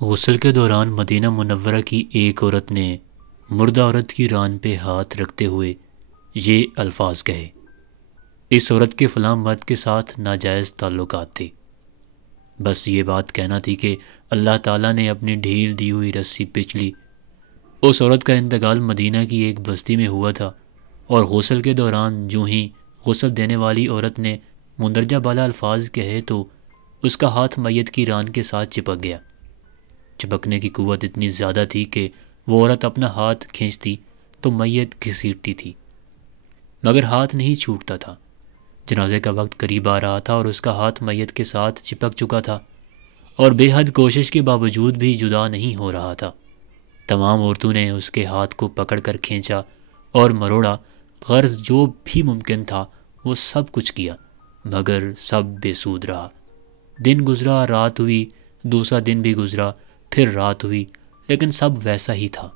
غسل کے دوران مدینہ منورہ کی ایک عورت نے مردہ عورت کی ران پہ ہاتھ رکھتے ہوئے یہ الفاظ کہے: اس عورت کے فلاں مرد کے ساتھ ناجائز تعلقات تھے۔ بس یہ بات کہنا تھی کہ اللہ تعالیٰ نے اپنی ڈھیل دی ہوئی رسی پچ لی۔ اس عورت کا انتقال مدینہ کی ایک بستی میں ہوا تھا، اور غسل کے دوران جو ہی غسل دینے والی عورت نے مندرجہ بالا الفاظ کہے تو اس کا ہاتھ میت کی ران کے ساتھ چپک گیا۔ چپکنے کی قوت اتنی زیادہ تھی کہ وہ عورت اپنا ہاتھ کھینچتی تو میت گھسیٹتی تھی، مگر ہاتھ نہیں چھوٹتا تھا۔ جنازے کا وقت قریب آ رہا تھا اور اس کا ہاتھ میت کے ساتھ چپک چکا تھا، اور بے حد کوشش کے باوجود بھی جدا نہیں ہو رہا تھا۔ تمام عورتوں نے اس کے ہاتھ کو پکڑ کر کھینچا اور مروڑا، غرض جو بھی ممکن تھا وہ سب کچھ کیا، مگر سب بے سود رہا۔ دن گزرا، رات ہوئی، دوسرا دن بھی گزرا، پھر رات ہوئی، لیکن سب ویسا ہی تھا۔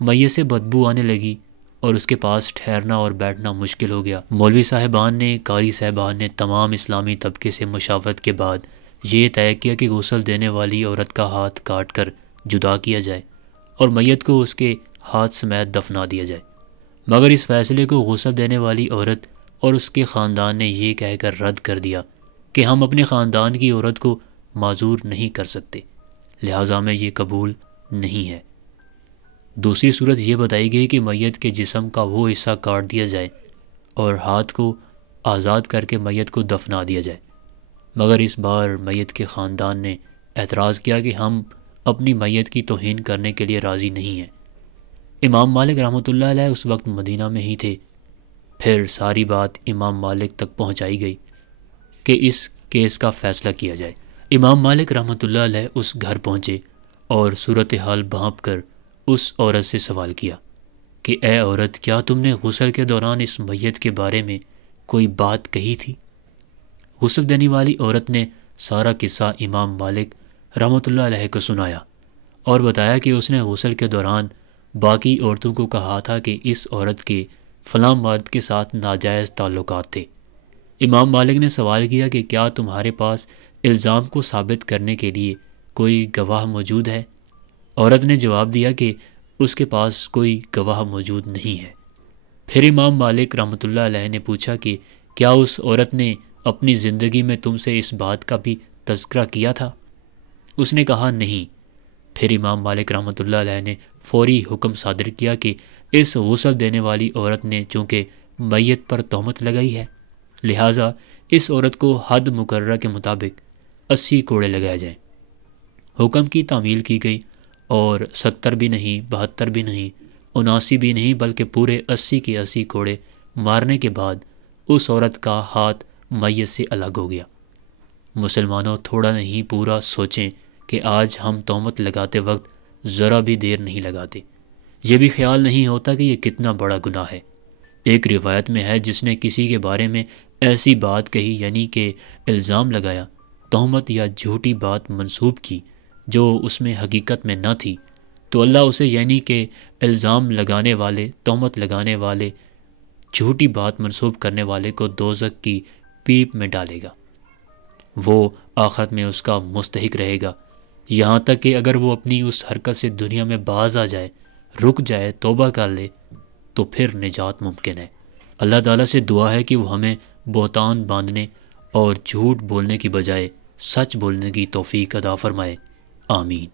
میت سے بدبو آنے لگی اور اس کے پاس ٹھہرنا اور بیٹھنا مشکل ہو گیا۔ مولوی صاحبان نے، قاری صاحبان نے، تمام اسلامی طبقے سے مشاورت کے بعد یہ طے کیا کہ غسل دینے والی عورت کا ہاتھ کاٹ کر جدا کیا جائے اور میت کو اس کے ہاتھ سمیت دفنا دیا جائے، مگر اس فیصلے کو غسل دینے والی عورت اور اس کے خاندان نے یہ کہہ کر رد کر دیا کہ ہم اپنے خاندان کی عورت کو معذور نہیں کر سکتے، لہٰذا ہمیں یہ قبول نہیں ہے۔ دوسری صورت یہ بتائی گئی کہ میت کے جسم کا وہ حصہ کاٹ دیا جائے اور ہاتھ کو آزاد کر کے میت کو دفنا دیا جائے، مگر اس بار میت کے خاندان نے اعتراض کیا کہ ہم اپنی میت کی توہین کرنے کے لیے راضی نہیں ہیں۔ امام مالک رحمۃ اللہ علیہ اس وقت مدینہ میں ہی تھے۔ پھر ساری بات امام مالک تک پہنچائی گئی کہ اس کیس کا فیصلہ کیا جائے۔ امام مالک رحمۃ اللہ علیہ اس گھر پہنچے اور صورتحال بھانپ کر اس عورت سے سوال کیا کہ اے عورت، کیا تم نے غسل کے دوران اس میت کے بارے میں کوئی بات کہی تھی؟ غسل دینے والی عورت نے سارا قصہ امام مالک رحمۃ اللہ علیہ کو سنایا اور بتایا کہ اس نے غسل کے دوران باقی عورتوں کو کہا تھا کہ اس عورت کے فلاں مرد کے ساتھ ناجائز تعلقات تھے۔ امام مالک نے سوال کیا کہ کیا تمہارے پاس الزام کو ثابت کرنے کے لیے کوئی گواہ موجود ہے؟ عورت نے جواب دیا کہ اس کے پاس کوئی گواہ موجود نہیں ہے۔ پھر امام مالک رحمۃ اللہ علیہ نے پوچھا کہ کیا اس عورت نے اپنی زندگی میں تم سے اس بات کا بھی تذکرہ کیا تھا؟ اس نے کہا نہیں۔ پھر امام مالک رحمۃ اللہ علیہ نے فوری حکم صادر کیا کہ اس غسل دینے والی عورت نے چونکہ میت پر تہمت لگائی ہے، لہٰذا اس عورت کو حد مقررہ کے مطابق 80 کوڑے لگائے جائیں۔ حکم کی تعمیل کی گئی اور 70 بھی نہیں، 72 بھی نہیں، 79 بھی نہیں، بلکہ پورے 80 کے 80 کوڑے مارنے کے بعد اس عورت کا ہاتھ میت سے الگ ہو گیا۔ مسلمانوں، تھوڑا نہیں پورا سوچیں کہ آج ہم تہمت لگاتے وقت ذرا بھی دیر نہیں لگاتے۔ یہ بھی خیال نہیں ہوتا کہ یہ کتنا بڑا گناہ ہے۔ ایک روایت میں ہے جس نے کسی کے بارے میں ایسی بات کہی، یعنی کہ الزام لگایا، تہمت یا جھوٹی بات منسوب کی جو اس میں حقیقت میں نہ تھی، تو اللہ اسے، یعنی کہ الزام لگانے والے، تہمت لگانے والے، جھوٹی بات منسوب کرنے والے کو دوزخ کی پیپ میں ڈالے گا۔ وہ آخرت میں اس کا مستحق رہے گا، یہاں تک کہ اگر وہ اپنی اس حرکت سے دنیا میں باز آ جائے، رک جائے، توبہ کر لے، تو پھر نجات ممکن ہے۔ اللہ تعالیٰ سے دعا ہے کہ وہ ہمیں بہتان باندھنے اور جھوٹ بولنے کی بجائے سچ بولنے کی توفیق عطا فرمائے۔ آمین۔